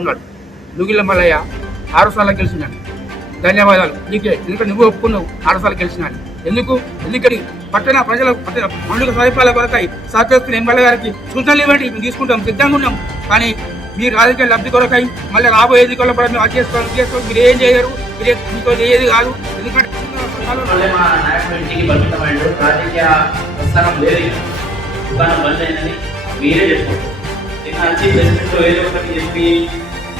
ఉన్నాడు. నుగిళ్ళ మల్లయ్య 6 సార్లు గెలిచినాను. ధన్యవాదాలు నీకే, ఎందుకంటే నువ్వు ఒప్పుకున్నావు 6 సార్లు గెలిచినాను. ఎందుకని పట్టణ ప్రజల మౌలిక సదుపాయాల కొరకై సహకరిస్తున్న ఎమ్మెల్యే గారికి సూచనలు ఇవ్వండి, మేము తీసుకుంటాం, సిద్ధంగా ఉన్నాం. కానీ మీరు రాజకీయ లబ్ధి కొరకై మళ్ళీ రాబోయే ఎన్నికల్లో కూడా మేము అది చేస్తాం మీరు ఏం చేయరు, మీతో చేయదు కాదు. ఎందుకంటే మీరే చెప్పండి. నిన్న వచ్చి ప్రెసిడెంట్ ఏదో ఒకటి చెప్పి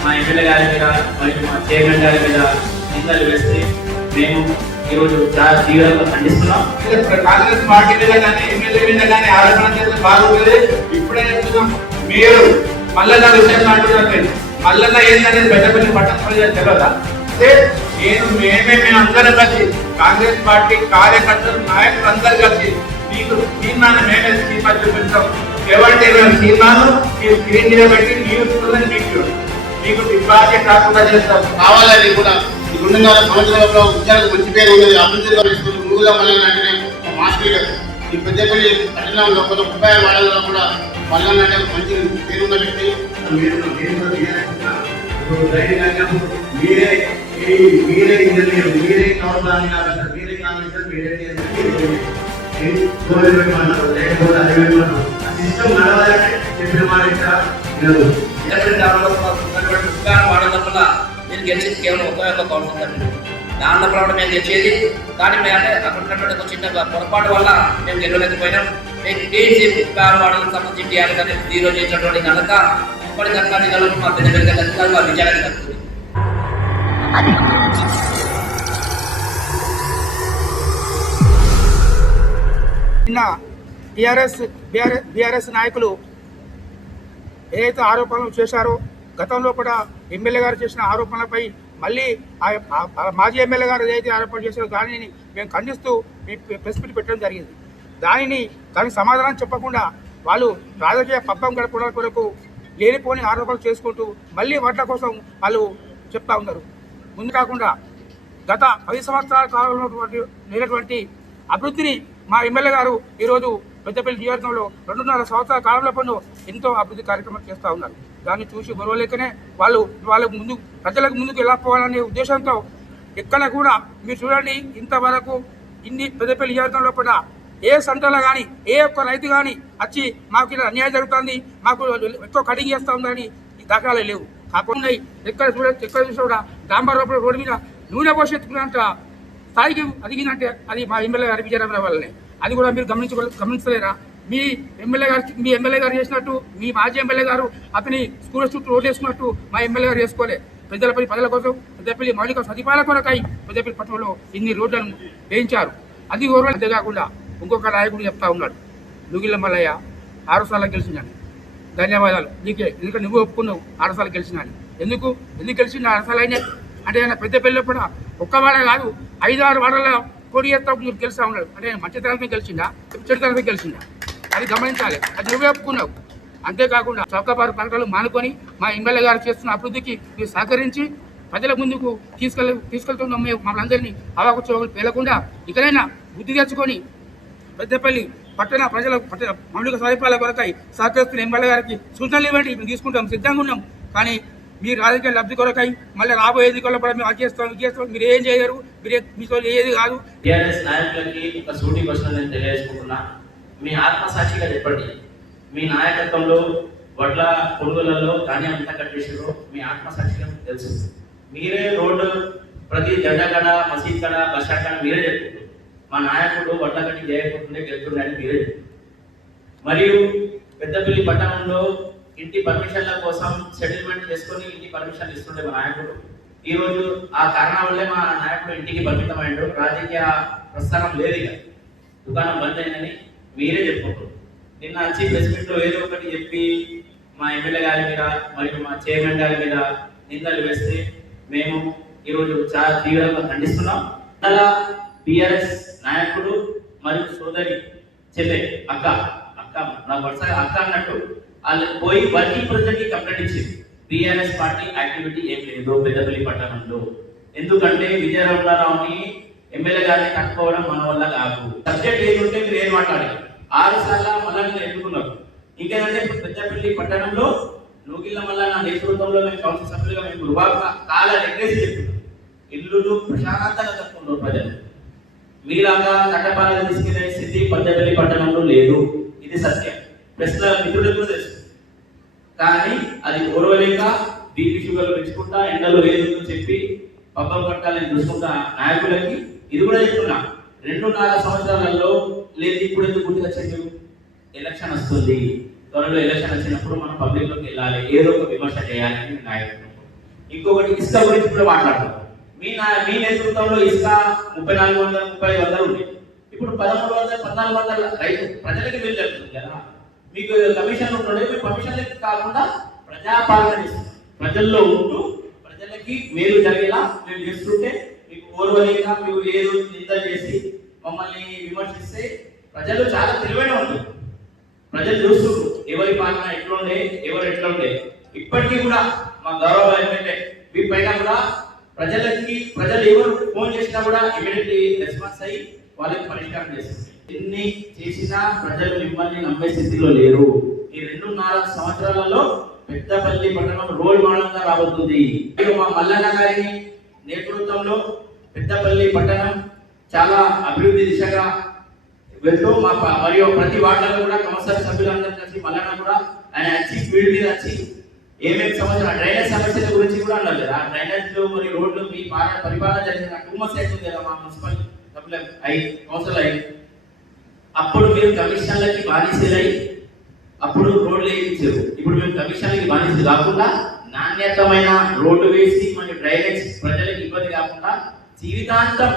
మా ఎమ్మెల్యే గారి మీద మరియు మా చైర్మన్ గారి మీద నిందలు వేస్తే మేము ఈరోజు చాలా తీవ్రంగా ఖండిస్తున్నాం. కాంగ్రెస్ పార్టీ మీద కానీ ఎమ్మెల్యే మీద కానీ ఆరోపణ చేస్తే బాగుంటుంది. ఇప్పుడే చెప్తున్నాం, మీరు మల్లన్న విషయం అంటున్నారు. మీరు మల్లన్న ఏంటనేది పెద్దపల్లి పట్టణ ప్రజలు తెలియదా? మేము అందరం కలిసి కాంగ్రెస్ పార్టీ కార్యకర్తలు నాయకులు అందరూ కలిసి మీకు తీర్మానం మేమే తీర్మానం చూపిస్తాం. ఎవరికి తీర్మానం మీరు స్క్రీన్ మీద పెట్టి మీకు డిపాజిట్ రాకుండా చేస్తాం. కావాలని కూడా ఈ 2.5 సంవత్సరాలలో ఉద్యోగాలకు మంచి పేరు ఉన్నది. అభివృద్ధిగా ముందుగా మళ్ళీ మాస్టర్ గారు ఈ పెద్దపల్లి పట్టణంలో 30 వాడలలో కూడా మళ్ళీ మంచి పేరున్న వ్యక్తి. మీరే ఇంజనీర్, మీరే కౌన్సిలర్, మీరే కాంగ్రెస్, మీరే సిస్టమ్ నడవాలంటే చెప్పిన మాట మీరు గెలిచేది కేవలం ఒక కౌన్సిలర్. దాంట్లో కూడా మేము గెలిచేది, కానీ మేము అంటే అక్కడ ఉన్నటువంటి ఒక చిన్న పొరపాటు వల్ల మేము గెలవలేకపోయినాం. మేము టీసీ వాడలకు సంబంధించి టీఆర్ఎస్ అనేది 0 చేసినటువంటి ఘనత ఇప్పటి కర్ణాటకలో మా పెద్ద పెద్ద ఖచ్చితంగా విజయాన్ని కలుగుతుంది. నిన్న బీఆర్ఎస్ నాయకులు ఏదైతే ఆరోపణలు చేశారో, గతంలో కూడా ఎమ్మెల్యే గారు చేసిన ఆరోపణలపై మళ్ళీ మాజీ ఎమ్మెల్యే గారు ఏదైతే ఆరోపణలు చేశారో దానిని మేము ఖండిస్తూ ప్రెస్ మీట్ పెట్టడం జరిగింది. దానికి సమాధానం చెప్పకుండా వాళ్ళు రాజకీయ పబ్బం గడపడం కొరకు లేనిపోని ఆరోపణలు చేసుకుంటూ మళ్ళీ వాటి కోసం వాళ్ళు చెప్తా ఉన్నారు. ముందు కాకుండా గత 10 సంవత్సరాల కాలంలో లేనటువంటి అభివృద్ధిని మా ఎమ్మెల్యే గారు ఈరోజు పెద్దపల్లి నియోజకవర్గంలో 2.5 సంవత్సరాల కాలంలో ఎంతో అభివృద్ధి కార్యక్రమాలు చేస్తూ ఉన్నారు. దాన్ని చూసి గొడవలేకనే వాళ్ళకు ప్రజలకు ముందుకు ఎలా పోవాలనే ఉద్దేశంతో ఎక్కడ కూడా మీరు చూడండి, ఇంతవరకు ఇన్ని పెద్దపల్లి నియోజకవర్గంలో కూడా ఏ సెంటర్లో కానీ ఏ ఒక్క రైతు కానీ వచ్చి మాకు ఇలా అన్యాయం జరుగుతుంది, మాకు ఎక్కువ కటింగ్ చేస్తూ ఉందని దాఖలాలు లేవు. కాకుండా ఎక్కడ చూసినా కూడా డాంబర్ రోడ్డు మీద నూనె పోషెత్తుకున్నంత స్థాయికి అదిగిందంటే అది మా ఎమ్మెల్యే గారి విజయరామరావు వల్లనే. అది కూడా మీరు గమనించలేరా? మీ ఎమ్మెల్యే గారు చేసినట్టు మీ మాజీ ఎమ్మెల్యే గారు అతని స్కూల్ చుట్టూ రోడ్డు వేసుకున్నట్టు మా ఎమ్మెల్యే గారు వేసుకోలే. ప్రజల కోసం పెద్దపల్లి మౌలిక సదుపాయాల కొరకై పెద్దపల్లి పట్టణంలో ఇన్ని రోడ్లను వేయించారు. అది అంతే కాకుండా ఇంకొక నాయకుడు చెప్తా ఉన్నాడు, నుగిళ్ళ మల్లయ్య 6 సార్లు గెలిచినాను. ధన్యవాదాలు నీకే, ఎందుకంటే నువ్వు ఒప్పుకున్నావు 6 సార్లు గెలిచినాను. ఎందుకు గెలిచింది 6 సార్లు అయినా అంటే ఆయన పెద్దపల్లిలో కూడా ఒక్క వాడ కాదు 5-6 వాడల పోటీ చేస్తా మీరు గెలుస్తూ ఉన్నాడు. అంటే మంచితనానికి గెలిచిందా, చెడుతనానికి గెలిచిందా? అది గమనించాలి. అది నువ్వే ఒప్పుకున్నావు. అంతేకాకుండా చౌకబారు పంటలు మానుకొని మా ఎమ్మెల్యే గారు చేస్తున్న అభివృద్ధికి మీరు సహకరించి ప్రజల ముందుకు తీసుకెళ్తున్నాం. మమ్మల్ని అవాకుచోకులు పేలకుండా ఇకనైనా బుద్ధి తెచ్చుకొని పెద్దపల్లి పట్టణ ప్రజల మౌలిక సదుపాయాల కొరకై సహకరిస్తున్న ఎమ్మెల్యే గారికి సూచనలు ఇవ్వండి, మేము తీసుకుంటాం, సిద్ధంగా ఉన్నాం. కానీ మీరు రాజకీయ లబ్ధి కొరకై మళ్ళీ రాబోయే ఎన్నికల్లో కూడా మేము అది చేస్తాం మీరు ఏం చేయరు, మీతో ఏది కాదు. టీఆర్ఎస్ నాయకులకి ఒక సూటి క్వశ్చన్ నేను తెలియజేసుకుంటున్నా. మీ ఆత్మసాక్షిగా చెప్పండి, మీ నాయకత్వంలో వడ్ల కొనుగోళ్లలో ధాన్యం ఎంత కట్టేసారో మీ ఆత్మసాక్షిగా తెలుసు. మీరే రోడ్డు ప్రతి జెండా కడ, మసీద్ కడ, బస్ స్టాండ్ కడ మీరే చెప్పుకుంటారు. మా నాయకుడు వడ్ల కట్టి చేయకుంటుండే గెలుతుండే అని మీరే చెప్తారు. మరియు పెద్దపల్లి పట్టణంలో ఇంటి పర్మిషన్ల కోసం సెటిల్మెంట్ చేసుకొని ఇంటి పర్మిషన్లు ఇస్తుండే మా నాయకుడు. ఈరోజు ఆ కారణం వల్లే మా నాయకుడు ఇంటికి పరిమితమైండు. రాజకీయ ప్రస్థానం లేదు, ఇక దుకాణం బంద్ అయిందని మీరే చెప్పుకుంటారు. నిన్న వచ్చి ప్రెస్ మీట్లో ఏదో ఒకటి చెప్పి మా ఎమ్మెల్యే గారి మీద మరియు మా చైర్మన్ గారి మీద నిందలు వేస్తే మేము ఈరోజు చాలా తీవ్రంగా ఖండిస్తున్నాం. అలా బీఆర్ఎస్ నాయకుడు మరియు సోదరి చెల్లె అక్క నా వరుసగా అక్క అన్నట్టు వాళ్ళు పోయి వర్కింగ్ ప్రెసిడెంట్ కి కంప్లైంట్ ఇచ్చింది. బీఆర్ఎస్ పార్టీ యాక్టివిటీ ఏం లేదు పెద్దపల్లి పట్టణంలో. ఎందుకంటే విజయరామరావుని ఎమ్మెల్యే గారిని కట్టుకోవడం మన వల్ల కాదు. సబ్జెక్ట్ ఏది ఉంటే మీరు ఏం మాట్లాడారు. 6 సార్లు మళ్ళీ ఎన్నుకున్నారు. ఇంకేంటంటే పెద్దపల్లి పట్టణంలో నూగిళ్ళ మల్ల నా నేతృత్వంలో మేము కౌన్సిల్ సభ్యులుగా మేము రుబాబుగా కాలాలు ఎగ్గేసి చెప్తున్నాం. ఇల్లులు ప్రశాంతంగా కట్టుకుంటారు ప్రజలు. మీలాగా కట్టపాలను తీసుకెళ్లే స్థితి పెద్దపల్లి పట్టణంలో లేదు. ఇది సత్యం. ప్రశ్న మిత్రులకు కూడా తెలుసు. కానీ అది ఓర్వలేక బీపీ షుగర్లు పెంచుకుంటా ఎండలు లేదు చెప్పి పబ్బం కట్టాలని చూసుకుంటా నాయకులకి ఇది కూడా చెప్తున్నా. 2.5 సంవత్సరాలలో లేదు ఇప్పుడు ఎందుకు గుర్తుగా చెట్టు ఎలక్షన్ వస్తుంది. త్వరలో ఎలక్షన్ వచ్చినప్పుడు మనం పబ్లిక్ లోకి వెళ్ళాలి, ఏదో ఒక విమర్శ చేయాలి నాయకులు. ఇంకొకటి ఇసుక గురించి కూడా మాట్లాడతాం. మీ నేతృత్వంలో ఇసుక 3400 3500 ఉంది. ఇప్పుడు 1300 1400 రైతు ప్రజలకి వెళ్ళి జరుగుతుంది కదా. మీకు కమిషన్ ఉంటుండే, మీ కమిషన్లకి కాకుండా ప్రజాపాలన చేస్తుంది. ప్రజల్లో ఉంటూ ప్రజలకి మేలు జరిగేలా మేము చేస్తుంటే మీకు ఓర్వలేక మీరు ఏదో నింద చేసి మమ్మల్ని విమర్శిస్తే ప్రజలు చాలా తెలివైన ఉంటారు. ప్రజలు చూస్తుండ్రు ఎవరి పాలన ఎట్లుండే, ఎవరు ఎట్లుండే. ఇప్పటికీ కూడా మా గౌరవ ఎమ్మెల్యే మీ పైన కూడా ప్రజలు ఎవరు ఫోన్ చేసినా కూడా ఇమీడియట్లీ రెస్పాన్స్ అయ్యి వాళ్ళకి పరిష్కారం చేస్తుంది. ఎన్ని చేసినా ప్రజలు మిమ్మల్ని నమ్మే స్థితిలో లేరు. ఈ 2.5 సంవత్సరాలలో పెద్దపల్లి పట్టణం రోల్ మోడల్ గా రాబోతుంది. మా మల్లన్న గారి నేతృత్వంలో పెద్దపల్లి పట్టణం చాలా అభివృద్ధి దిశగా వెళ్తూ మరియు ప్రతి వార్డులో కూడా కౌన్సిల్ సభ్యులందరూ కలిసి మల్లన్న కూడా ఆయన వచ్చి ఫీల్డ్ మీద వచ్చి ఏమేమి సమస్యలు డ్రైనేజ్ సమస్యల గురించి కూడా అన్నారు కదా. డ్రైనేజ్లు మరియు రోడ్లు మీ పరిపాలన జరిగిన 2 months అవుతుంది కదా మా మున్సిపల్ సభ్యులు కౌన్సిల్ అయ్యి. అప్పుడు మీరు కమిషన్లకి బానిసలై అప్పుడు రోడ్లు వేయించారు. ఇప్పుడు మేము కమిషన్లకి బానిసలు కాకుండా నాణ్యతమైన రోడ్డు వేసి మరియు డ్రైనేజ్ ప్రజలకు ఇబ్బంది కాకుండా జీవితాంతం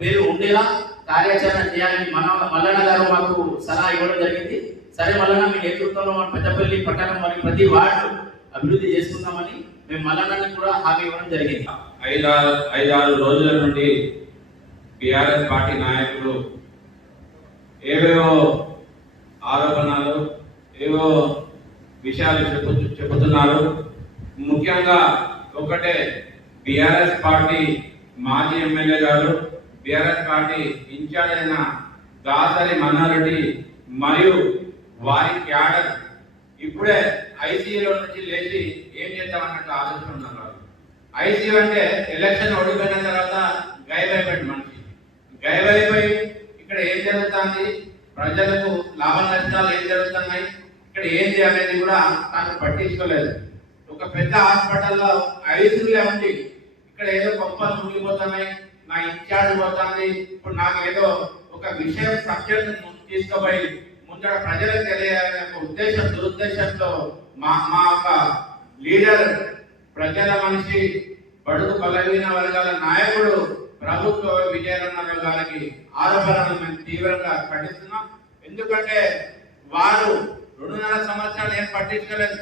పేరు ఉండేలా కార్యాచరణ చేయాలని మల్లన్న గారు మాకు సలహా ఇవ్వడం జరిగింది. సరే మల్లన్న మీ నేతృత్వంలో మన పెద్దపల్లి పట్టణం మరియు ప్రతి వార్డు అభివృద్ధి చేసుకుందామని మేము మల్లన్నకి కూడా హామీ ఇవ్వడం జరిగింది. 5-6 రోజుల నుండి బీఆర్ఎస్ పార్టీ నాయకులు ఏవేవో ఆరోపణలు ఏవో విషయాలు చెబుతున్నారు. ముఖ్యంగా ఒకటే, బీఆర్ఎస్ పార్టీ మాజీ ఎమ్మెల్యే గారు, బీఆర్ఎస్ పార్టీ ఇన్ఛార్జ్ అయిన దాసరి మన్నారెడ్డి మరియు వారి క్యాడర్ ఇప్పుడే ఐసీయూలో నుంచి లేచి ఏం చేద్దామన్నట్టు ఆలోచన ఉన్నారు. ఐసీయూ అంటే ఎలక్షన్ ఓడిపోయిన తర్వాత గైబైపోయిన మనిషి, గైబైపోయి ఇక్కడ ఏం జరుగుతుంది, ప్రజలకు లాభ నష్టాలు ఏం జరుగుతున్నాయి, ఇక్కడ ఏంటి అనేది కూడా నాకు పట్టించుకోలేదు. ఒక పెద్ద హాస్పిటల్లో ఐసీయూలే ఉంది, ఇక్కడ ఏదో కొంపలు ముగిపోతున్నాయి, నా ఇన్ఛార్జ్ పోతుంది. ఇప్పుడు నాకు ఏదో ఒక విషయం సబ్జెక్ట్ తీసుకుపోయి ముందర ప్రజలకు తెలియాలనే ఉద్దేశం దురుద్దేశంతో మా ఒక లీడర్, ప్రజల మనిషి, బడుగు బలహీన వర్గాల నాయకుడు ప్రభుత్వ విజయనగర గారికి ఆరోపణలు మేము తీవ్రంగా ఖండిస్తున్నాం. ఎందుకంటే వారు 2.5 సంవత్సరాలు ఏం పట్టించుకోలేదు.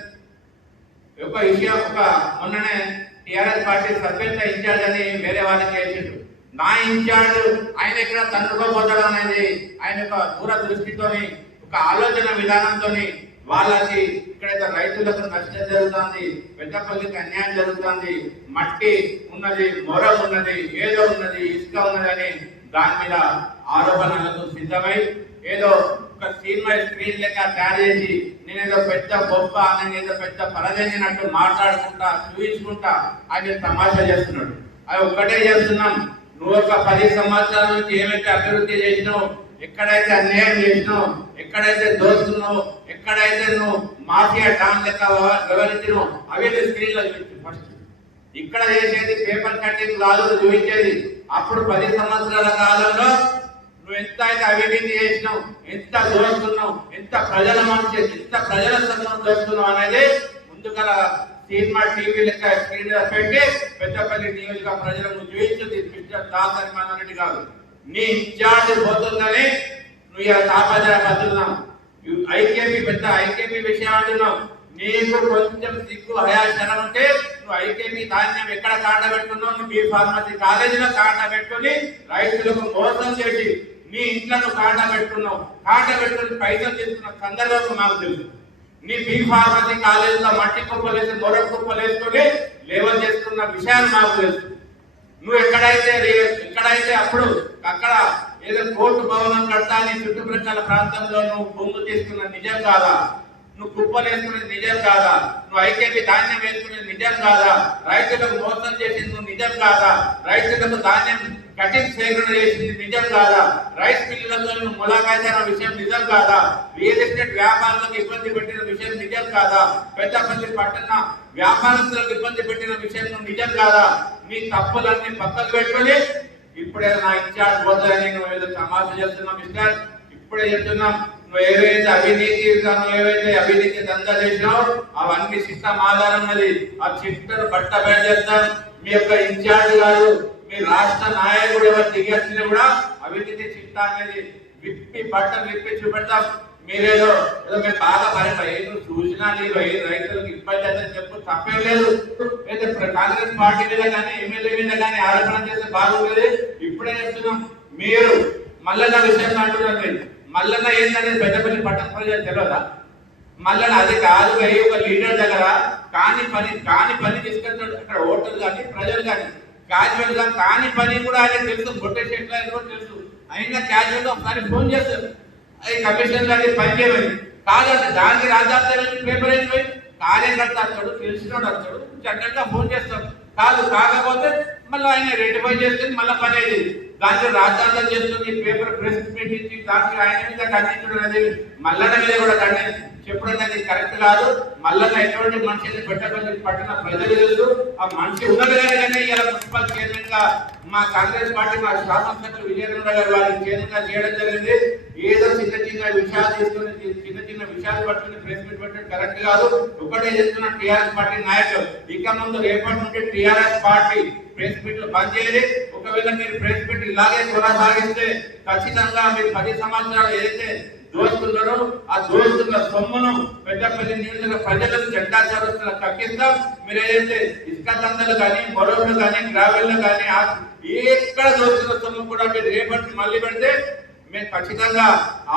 ఒక విషయం మొన్ననే టీఆర్ఎస్ పార్టీ సభ్యత ఇన్ఛార్జ్ అని వేరే వాళ్ళకి వేసిండు. నా ఇన్ఛార్జ్ ఆయన ఇక్కడ తండ్రుకోపోతాడు అనేది ఆయన యొక్క దూరదృష్టితోని, ఒక ఆలోచన విధానంతో వాళ్ళకి ఇక్కడైతే రైతులకు నష్టం జరుగుతుంది, పెద్దపల్లికి అన్యాయం జరుగుతుంది, మట్టి ఉన్నది, మొర ఉన్నది, ఏదో ఉన్నది, ఇసుక ఉన్నది అని దాని మీద ఆరోపణలకు సిద్ధమై ఏదో ఒక స్క్రీన్ లెక్క తయారు చేసి నేనేదో పెద్ద గొప్ప, నేనేదో పెద్ద పరదేనట్టు మాట్లాడుకుంటా చూపించుకుంటా ఆయన తమాషా చేస్తున్నాడు. అది ఒక్కటే చేస్తున్నాం, నువ్వు ఒక 10 సంవత్సరాల నుంచి ఏమైతే అభివృద్ధి చేసినావు, ఎక్కడైతే అన్యాయం చేసినావు, ఎక్కడైతే దోస్తున్నావు, ఎక్కడైతే నువ్వు మాఫియా డాన్ లెక్క వివరించినావు అవి స్క్రీన్ లో చూపించు. ఫస్ట్ ఇక్కడ చేసేది పేపర్ కటింగ్ లాలు చూపించేది. అప్పుడు 10 సంవత్సరాల కాలంలో నువ్వు ఎంత అయితే అవినీతి చేసినావు, ఎంత దోస్తున్నావు, ఎంత ప్రజల మనిషి, ఎంత ప్రజల సంఘం దోస్తున్నావు అనేది ముందుగా సినిమా టీవీ లెక్క స్క్రీన్ మీద పెట్టి పెద్దపల్లి నియోజక ప్రజలను చూపించింది మిస్టర్ దాసరి మన్నారెడ్డి గారు. నీ ఇన్ఛార్జ్ పోతుందని నువ్వు ఇలా తాపత్రయపడుతున్నావు. ఐకేపీ పెద్ద ఐకేపీ విషయం అంటున్నావు. నీకు కొంచెం సిగ్గు హయాశనం ఉంటే నువ్వు ఐకేపీ ధాన్యం ఎక్కడ కాటబెట్టుకున్నావు, నువ్వు బీ ఫార్మసీ కాలేజీలో కాటబెట్టుకుని రైతులకు మోసం చేసి నీ ఇంట్లో నువ్వు కాటబెట్టుకుని పైసలు తీసుకున్న సందర్భం మాకు తెలుసు. నీ బీ ఫార్మసీ కాలేజీలో మట్టి కుప్పలేసి మొర కుప్పలేసుకొని లేవల్ చేసుకున్న విషయాలు మాకు తెలుసు. నువ్వు ఎక్కడైతే అప్పుడు అక్కడ ఏదో కోర్టు భవనం కట్టాలని చుట్టుప్రక్కల ప్రాంతంలో నువ్వు భూములు తీసుకున్న నిజం కాదా? నువ్వు కుప్పలు వేసుకునేది నిజం కాదా? నువ్వు ఐకేపీ ధాన్యం వేసుకునేది నిజం కాదా? రైతులకు మోసం చేసింది నువ్వు నిజం కాదా? రైతులకు ధాన్యం కటింగ్ సేకరణ చేసింది నిజం కాదా? రైస్ మిల్లులతో నువ్వు ములాఖాయిన విషయం నిజం కాదా? రియల్ ఎస్టేట్ వ్యాపారులకు ఇబ్బంది పెట్టిన విషయం నిజం కాదా? పెద్దపల్లి పట్టణ వ్యాపారస్తులకు ఇబ్బంది పెట్టిన విషయం నువ్వు నిజం కాదా? నీ తప్పులన్నీ పక్కకు పెట్టుకొని ఇప్పుడే నా ఇన్ఛార్జ్ పోతారని నువ్వు ఏదో సమాజం చేస్తున్నావు మిస్టర్. ఇప్పుడే చెప్తున్నాం, నువ్వు ఏవైతే అవినీతి దందా చేసినావు అవన్నీ సిస్టమ్ ఆధారం ఉన్నది. ఆ చిట్టను బట్ట బయట చేస్తాం. మీ యొక్క ఇన్ఛార్జ్ గారు, మీ రాష్ట్ర నాయకుడు ఎవరు దిగొచ్చినా కూడా అవినీతి చిట్టా అనేది విప్పి బట్టలు విప్పి చూపెడతాం. మీరేదో ఏదో మేము బాగా నువ్వు చూసినా లేదు రైతులకు ఇబ్బంది అని చెప్పు, తప్పేం లేదు. అయితే కాంగ్రెస్ పార్టీ మీద కానీ ఎమ్మెల్యే మీద కానీ ఆరోపణ చేస్తే బాగుంటుంది. ఇప్పుడే చెప్తున్నాం, మీరు మల్లన్న విషయంలో అంటున్నారు. మీరు మల్లన్న ఏంటనేది పెద్దపల్లి పట్టణ ప్రజలు తెలియదా? మల్లన్న అది కాదు, ఒక లీడర్ దగ్గర కాని పని తీసుకెళ్తాడు. అక్కడ ఓటర్లు కానీ ప్రజలు కానీ క్యాజువల్ గా కాని పని కూడా ఆయన తెలుసు, కొట్టేసి ఎట్లా కూడా తెలుసు. అయినా క్యాజువల్ గా ఒకసారి ఫోన్ చేస్తారు, అది కమిషన్ గారి పని చేయమని. కాదంటే దానికి రాజాంతరం పేపర్ అయిపోయి కార్యకర్త వస్తాడు, తెలిసినోడు వస్తాడు, చక్కగా ఫోన్ చేస్తాడు. కాకపోతే మళ్ళీ ఆయన రెటిఫై చేస్తుంది, మళ్ళీ పని అయ్యేది. దాంట్లో రాజ్యాంగం చేస్తుంది, పేపర్ ప్రెస్ మీట్ ఇచ్చి దానికి ఆయన మీద ఖండించడం అనేది మల్లన్న మీద కూడా చెప్పడం అనేది కరెక్ట్ కాదు. మల్లన్న ఎటువంటి మనిషిని పెట్టబడి పట్టిన ప్రజలు తెలుసు. ఆ మనిషి ఉన్నదనే ఇలా మున్సిపల్ చైర్మన్ గా మా కాంగ్రెస్ పార్టీ మా శాసనసభ్యులు విజయేంద్ర గారు వారిని చైర్మన్ గా చేయడం జరిగింది. ఏదో చిన్న విషయాలు తీసుకుని చిన్న విషయాలు పట్టుకుని ప్రెస్ మీట్ పెట్టడం కరెక్ట్ కాదు. ఒకటే చెప్తున్న టీఆర్ఎస్ పార్టీ నాయకులు, ఇక ముందు రేపటి నుండి టీఆర్ఎస్ పార్టీ ప్రెస్ మీట్లు బంద్ చేయాలి. ఒకవేళ మీరు ప్రెస్ మీట్ ఇలాగే కొనసాగిస్తే ఖచ్చితంగా మీరు 10 సంవత్సరాలు ఏదైతే దోస్తున్నారో ఆ దోస్తున్న సొమ్మును పెద్దపల్లి నియోజక ప్రజలకు జెండా చౌరస్తాలకు కక్కిస్తాం. మీరు ఏదైతే ఇసుక దందలు కానీ మొరలు కానీ గ్రావెల్ కానీ ఎక్కడ దోస్తున్న సొమ్ము కూడా మీరు రేపటి మళ్ళీ పెడితే మేము ఖచ్చితంగా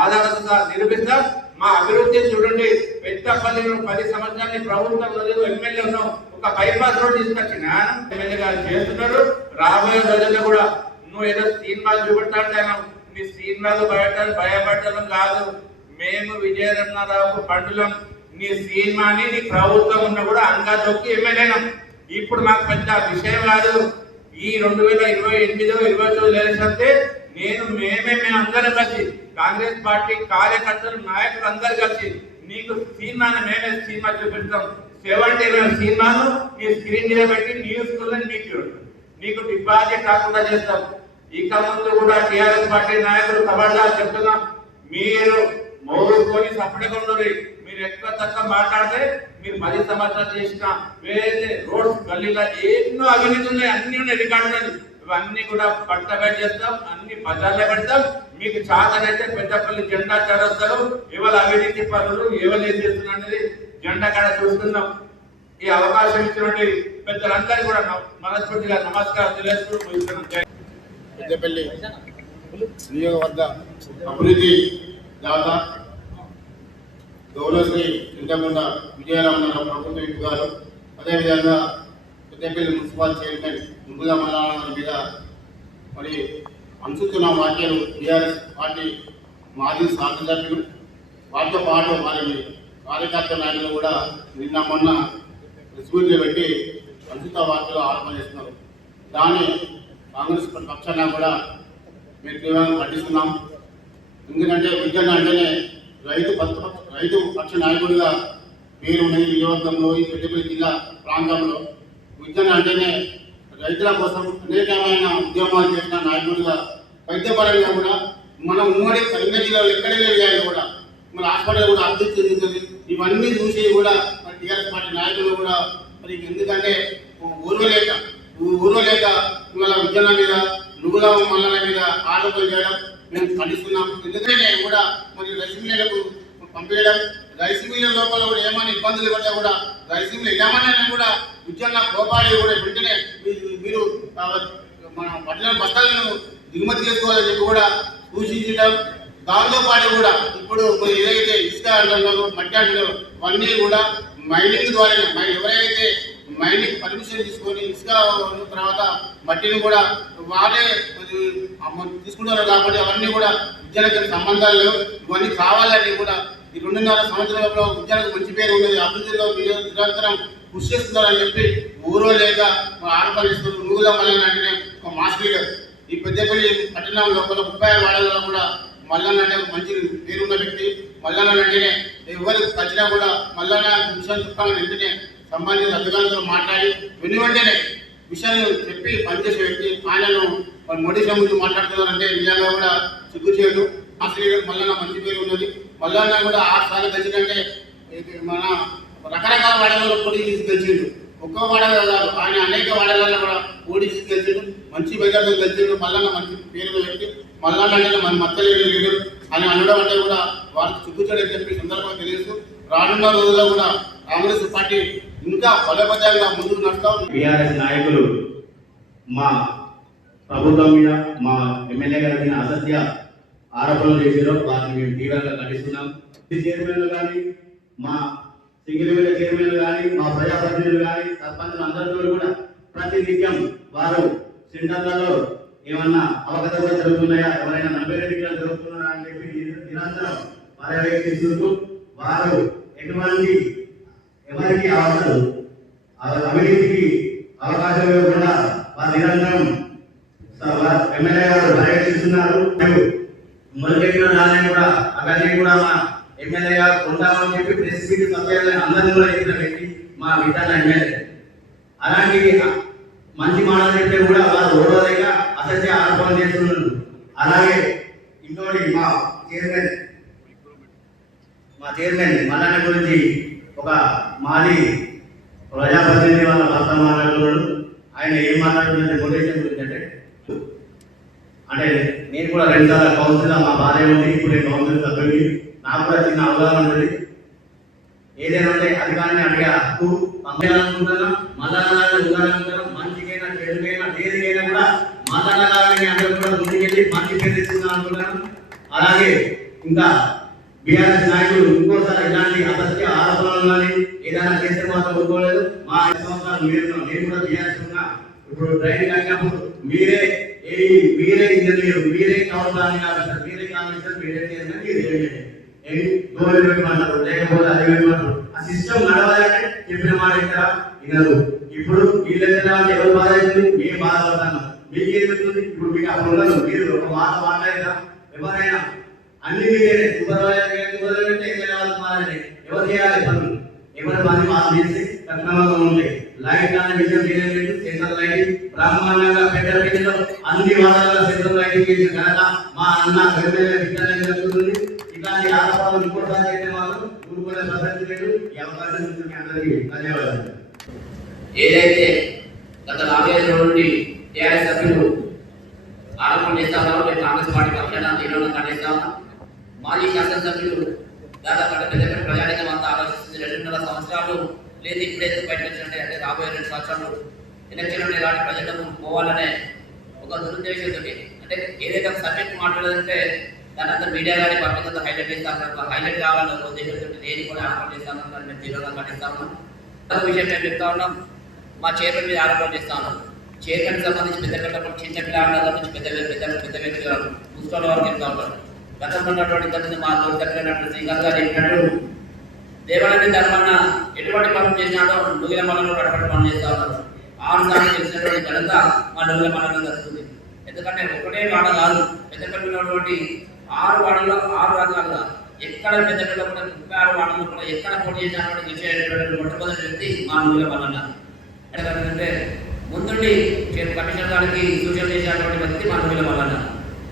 ఆధారంగా నిరూపిస్తాం. మా అభివృద్ధి చూడండి, పెద్దపల్లి 10 సంవత్సరాలు ప్రభుత్వం ఎమ్మెల్యే ఉన్నాం, ఒక బైపాస్ రోడ్ తీసుకొచ్చిన ఎమ్మెల్యే గారు చేస్తున్నారు. రాబోయే రోజుల్లో కూడా నువ్వు ఏదో సినిమాలు చూపెట్టాను, నీ సినిమాలు భయపడటం కాదు. మేము విజయరమణారావు పండులం నీ సినిమాని నీ ప్రభుత్వం ఉన్న కూడా అంగా తొక్కి ఎమ్మెల్యేనం. ఇప్పుడు మాకు పెద్ద విషయం కాదు. ఈ 2028-29 ఎలక్షన్తే మేమందరం కలిసి కాంగ్రెస్ పార్టీ కార్యకర్తలు నాయకులు అందరు కలిసి నీకు సినిమాని మేమే సినిమా చూపిస్తాం. 70 సినిమాను నీ స్క్రీన్ మీద పెట్టి న్యూస్ నీకు డిపాజిట్ కాకుండా చేస్తాం. ఇక ముందు కూడా టీఆర్ఎస్ పార్టీ నాయకులు ఖబర్దార్ చెప్తున్నాం, మీరు మోసుకొని సపరేట్గా ఉండరు. మీరు ఎక్కువ తక్కువ మాట్లాడితే మీరు 10 సంవత్సరాలు చేసిన వేరే రోడ్స్ గల్లీలో ఎన్నో అవినీతి ఉన్నాయి, అన్ని ఉన్నాయి, రికార్డు. ఇవన్నీ కూడా పట్టబయట చేస్తాం, అన్ని బజార్లో పెడతాం. మీకు చాతనైతే పెద్దపల్లి జెండా చౌరస్తాలు ఇవాళ అవినీతి పనులు ఎవరు ఏం చేస్తున్నా అనేది జెండా కాడ చూస్తున్నాం. ఈ అవకాశం ఇచ్చినటువంటి పెద్దలందరూ కూడా మనస్ఫూర్తిగా నమస్కారం తెలియజేస్తున్నాం. పెద్దపల్లి నియోజకవర్గ అభివృద్ధి దాత గౌరవశ్రీ ఇంతకుముందు విజయరమణారావు ప్రభుత్వ విప్ గారు, అదేవిధంగా పెద్దపల్లి మున్సిపల్ చైర్మన్ ముందుగా మల్లారావు మీద మరి అనుసరిస్తున్న వ్యాఖ్యలు టీఆర్ఎస్ పార్టీ మాజీ శాసనసభ్యులు, వారితో పాటు వారి కార్యకర్త నాయకులు కూడా నిన్న మొన్న ప్రెస్ పెట్టి అనుచిత వ్యాఖ్యలు ఆరోపణ చేస్తున్నారు. దాన్ని కాంగ్రెస్ పక్షాన కూడా మేము తీవ్రంగా ఖండిస్తున్నాం. ఎందుకంటే విద్యను అంటేనే రైతు పక్ష నాయకుడిగా పేరు ఉన్నది నియోజకవర్గంలో, ఈ పెద్దపల్లి జిల్లా ప్రాంతంలో. విద్యను అంటేనే రైతుల కోసం అనేకమైన ఉద్యమాలు చేసిన నాయకుడిగా, వైద్యపరంగా కూడా మనం ఉమ్మడి కరీంనగర్ జిల్లాలో ఎక్కడైనా వేయాలి కూడా మన హాస్పిటల్ కూడా అభివృద్ధి చెందుతుంది. ఇవన్నీ చూసి కూడా మన టీఆర్ఎస్ పార్టీ నాయకులు కూడా మరి ఎందుకంటే ఊర్వలేక ఇవాళ విద్యల మీద నువ్వుల మల్లల మీద ఆరోపణలు చేయడం మేము ఖండిస్తున్నాం. ఎందుకంటే కూడా మరి రైస్ మిల్లులకు పంపించడం, రైస్ మిల్లు లోపల కూడా ఏమైనా ఇబ్బందులు పడ్డా కూడా రైస్ మిల్లు ఏమైనా కూడా విద్యల కోపాడి కూడా వెంటనే మీరు మన బస్తాలను దిగుమతి చేసుకోవాలని చెప్పి కూడా సూచించడం. దాంతో పాటు కూడా ఇప్పుడు ఏదైతే ఇసుక అంటున్నారో మట్టి అంటున్నారో అవన్నీ కూడా మైనింగ్ ద్వారా ఎవరైతే మైనింగ్ పర్మిషన్ తీసుకొని ఇసుక తర్వాత మట్టిని కూడా వాళ్ళే తీసుకుంటారు. కాబట్టి అవన్నీ కూడా విద్యలకు సంబంధాలు లేవు. ఇవన్నీ కావాలని కూడా ఈ 2.5 సంవత్సరాలలో ఉద్యోగాలకు మంచి పేరు ఉన్నది, అభివృద్ధిలో నిరంతరం కృషి చేస్తున్నారని చెప్పి ఊరో లేక ఆరోపణలు ఇస్తున్నారు. నువ్వుల మల్లన్న అంటేనే ఒక మాస్ లీడర్. ఈ పెద్దపల్లి పట్టణం లోపల 36 వార్డులలో కూడా మల్లన్న అంటే మంచి పేరున్న వ్యక్తి. మల్లన్న అంటేనే ఎవరు వచ్చినా కూడా మల్లన్న విషయాలు చెప్పాలని వెంటనే సంబంధిత అధికారులతో మాట్లాడి వెంటనే విషయాలు చెప్పి పనిచేసే వ్యక్తి. ఆయనను మోడీ ముందు మాట్లాడుతున్నారంటే నిజంగా కూడా సిగ్గుచేయడు. ఆశ్రయ మల్లన్న మంచి పేరు ఉన్నది. మల్లన్న కూడా 6 సార్లు గెలిచిందంటే మన రకరకాల వాడలలో పోటీ తీసి గెలిచిండు. ఒక్క వాడలో కాదు, ఆయన అనేక వాడలలో కూడా పోటీ తీసి గెలిచిండు. మంచి మెజార్టీతో గెలిచిండు. మల్లన్న మంచి పేరు వ్యక్తి. మల్లన్న అంటే మన మత్తలేడు లీడర్ అని అనడం అంటే కూడా వారికి సిగ్గుచేయడని చెప్పి సందర్భంగా తెలియదు. రానున్న రోజుల్లో కూడా కాంగ్రెస్ పార్టీ ఇంకా బలపదంగా ముందుకు నడుస్తాం. బీఆర్ఎస్ నాయకులు మా ప్రభుత్వం మీద, మా ఎమ్మెల్యే గారి మీద అసత్య ఆరోపణలు చేశారో వారిని మేము తీవ్రంగా ఖండిస్తున్నాం. చైర్మన్లు కానీ, మా సింగిల్ విలేజ్ చైర్మన్లు కానీ, మా ప్రజాప్రతినిధులు కానీ, సర్పంచులు అందరితో కూడా ప్రతినిత్యం వారు సెంటర్లలో ఏమన్నా అవగతగా జరుగుతున్నాయా, ఎవరైనా 40 కిలోలు జరుగుతున్నారా అని చెప్పి నిరంతరం పర్యవేక్షిస్తూ వారు ఎటువంటి ఎవరికి అవినీతికి అవకాశం ఇవ్వకుండా వారు నిరంతరం ఎమ్మెల్యే గారు పర్యవేక్షిస్తున్నారు. మొదలెట్టిన దాన్ని కూడా అవన్నీ కూడా మా ఎమ్మెల్యే గారు ఉంటామని చెప్పి ప్రెస్ మీట్ అందరినీ కూడా చెప్పిన వ్యక్తి మా విధాన ఎమ్మెల్యే. అలాంటి మంచి మాటలు చెప్తే కూడా వారు ఓడలేక అసత్య ఆరోపణలు చేస్తున్నారు. అలాగే ఇంకోటి మా చైర్మన్ మల్లన్న గురించి ఒక మాది ప్రజాప్రతినిధి వాళ్ళ భర్త మాట్లాడుతున్నాడు. ఆయన ఏం మాట్లాడుతుందంటే కొటేషన్ గురించి అంటే నేను కూడా 2 సార్లు కౌన్సిలర్, మా భార్య ఉంది, ఇప్పుడు నేను కౌన్సిలర్ సభ్యుడిని. నాకు కూడా చిన్న అవగాహన ఉంది. ఏదైనా ఉంటే అధికారాన్ని అడిగే హక్కు పంపించాలనుకుంటున్నాం. మల్లన్న ఉండాలనుకుంటున్నాం. మంచికైనా చెడుకైనా దేనికైనా కూడా మల్లన్న గారిని అందరూ కూడా ముందుకెళ్ళి మంచి పేరు తెచ్చుకుందాం అనుకుంటున్నాం. అలాగే ఇంకా బీఆర్ఎస్ నాయకులు ఇంకోసారి ఇలాంటి అసత్య ఆరోపణలు కానీ ఏదైనా చేస్తే మాత్రం ఒప్పుకోలేదు. మా 5 సంవత్సరాలు నేను కూడా బీఆర్ఎస్ ఉన్నా. ఇప్పుడు ట్రైనింగ్ అయినప్పుడు మీరే ఇంజనీర్, మీరే కౌన్సిలర్, మీరే కాంగ్రెస్, మీరే చైర్మన్, మీరే గోల్డ్ పెట్టమంటారు, లేకపోతే అది పెట్టమంటారు. ఆ సిస్టమ్ నడవాలంటే చెప్పిన మాట ఇక్కడ వినరు. ఇప్పుడు వీళ్ళెక్కడ ఎవరు బాధ అవుతుంది, మేము బాధపడతాను. మీకు ఏం చెప్తుంది? ఇప్పుడు మీకు అప్పుడు ఉండదు. మీరు ఒక మాట మాట్లాడేదా ఎవరైనా అన్ని మీరే సూపర్వైజర్ ఎవరు చేయాలి పనులు, ఎవరి పని మాకు చేసి సక్రమంగా ఉంటాయి. లైట్ అనే విషయం చేయలేదు. సెంట్రల్ లైటింగ్ బ్రహ్మాండంగా పెద్దలో అన్ని వారాల సెంట్రల్ లైటింగ్ చేసిన ఘనత మా అన్న విద్యాలయం జరుగుతుంది. ఇలాంటి ఆరోపణలు ఇంకోసారి అయితే మాత్రం ఊరుకునే ప్రసక్తి లేదు. ఈ అవకాశం ఇచ్చిన అందరికీ ధన్యవాదాలు. ఏదైతే గత 4 రోజుల నుండి టీఆర్ఎస్ సభ్యులు ఆరోపణ చేస్తా ఉన్నారో మేము కాంగ్రెస్ పార్టీ పక్షాన తీవ్రంగా ఖండిస్తా ఉన్నాం. మాజీ శాసనసభ్యులు దాదాపు పెద్ద ప్రజానికం అంతా ఆలోచిస్తుంది. 2.5 సంవత్సరాలు లేదు ఇప్పుడైతే బయటకు వచ్చినట్టే, అంటే రాబోయే 2 సంవత్సరాలు ఎలక్షన్లు ఇలాంటి ప్రజలకు పోవాలనే ఒక దురుద్దేశంతో అంటే ఏదైతే ఒక సబ్జెక్ట్ మాట్లాడాలంటే దాని అంతా మీడియా కానీ పబ్లిక్ అంతా హైలైట్ చేస్తాను, హైలైట్ కావాలన్న ఒక ఉద్దేశంతో నేను కూడా ఆరోపణ చేస్తాను. మేము తీవ్రంగా ఖండిస్తా ఉన్నాం. ఒక విషయం మేము చెప్తా ఉన్నాం, మా చైర్మన్ మీద ఆరోపణ చేస్తా ఉన్నాం. చైర్మన్ సంబంధించి పెద్ద చిన్న పిల్లల నుంచి పెద్ద వ్యక్తులు మున్సిపల్ వరకు వెళ్తా ఉంటారు. గతంలో ఉన్నటువంటి ఇంతకుముందు మా తోటి శ్రీకాంత్ గారు చెప్పినట్టు దేవాలయ ధర్మన్న ఎటువంటి పనులు చేసినాడో నువ్వుల మనంలో అటువంటి పనులు చేస్తా ఉన్నారు. 6 సార్లు తెలిసినటువంటి ఘనత మా నువ్వుల మనంలో జరుగుతుంది. ఎందుకంటే ఒకటే వాడ కాదు, పెద్దపల్లి ఉన్నటువంటి 6 వాడల్లో 6 రకాలుగా ఎక్కడ పెద్దపల్లి కూడా 36 వాడల్లో కూడా ఎక్కడ పోటీ చేసినటువంటి గెలిచేటువంటి మొట్టమొదటి వ్యక్తి మా నువ్వుల మల్లన్న. ఎందుకంటే ముందుండి కమిషనర్ గారికి సూచన చేసినటువంటి వ్యక్తి మా నువ్వుల మల్లన్న.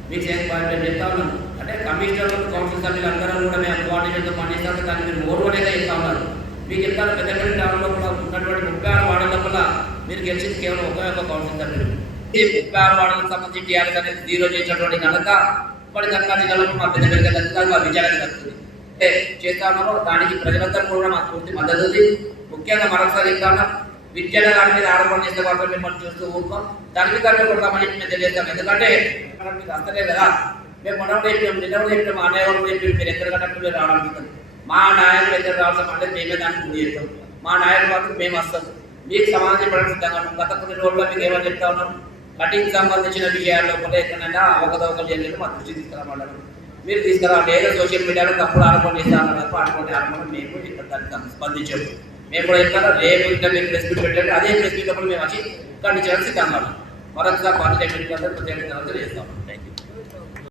మీకు నేను చెప్తా ఉన్నాను, అంటే కమిషనర్ కౌన్సిల్ సభ్యులు అందరూ కూడా మేము కోఆర్డినేటర్తో పనిచేస్తాము. కానీ మీరు ఓర్వలేక చెప్తా ఉన్నారు. మీకు చెప్తాను, పెద్దపల్లి టౌన్లో కూడా ఉన్నటువంటి 36 వార్డుల వల్ల మీరు గెలిచింది కేవలం ఒక కౌన్సిల్ సభ్యులు. ఈ 36 వార్డులకు సంబంధించి టీఆర్ఎస్ అనేది 0 చేసినటువంటి ఘనత ఇప్పటి కన్నా జిల్లాలో మా పెద్దపల్లి ఖచ్చితంగా మా విజయానికి జరుగుతుంది. అంటే చేస్తా ఉన్నామో దానికి ప్రజలందరూ కూడా మాకు పూర్తి మద్దతు ఉంది. ముఖ్యంగా మరొకసారి చెప్తా ఉన్నాం, విద్యార్థి దాని మీద ఆరోపణ చేస్తే మాత్రం మిమ్మల్ని చూస్తూ ఊరుకోం, దానికి కరెక్ట్ కొడతామని మేము తెలియజేస్తాం. ఎందుకంటే మీకు వస్తలే కదా, మేము మనం చెప్పాం, నిన్న చెప్పాం, మా నాయకులు చెప్పి మీరు ఎక్కడ కట్టడం మీరు రావాలనుకుంటాం. మా నాయకులు ఎక్కడ రావాల్సిన అంటే మేమే దానికి ముందు చేస్తాం. మా నాయకులు మాత్రం మేము వస్తాం, మీకు సమాధానం చెప్పడానికి సిద్ధంగా ఉన్నాం. గత కొన్ని రోజుల్లో మీకు ఏమని చెప్తా ఉన్నాం, కటింగ్ సంబంధించిన విషయాల్లో కూడా ఎక్కడైనా అవకతవకలు చేయలేదు మా దృష్టి తీసుకురావాలని. మీరు తీసుకురావాలి. ఏదో సోషల్ మీడియాలో తప్పుడు ఆరోపణ చేస్తాను తప్ప అటువంటి ఆరోపణ మేము ఇక్కడ దానికి స్పందించాము. మేము కూడా చెప్తాను, రేపు ఇంకా మీరు ప్రెస్ మీట్ పెట్టండి, అదే ప్రెస్ మీట్ అప్పుడు మేము వచ్చి ఖండించడానికి సిద్ధంగా ఉన్నాం. మరొకసారి పార్టీ చేస్తాం. Thank you.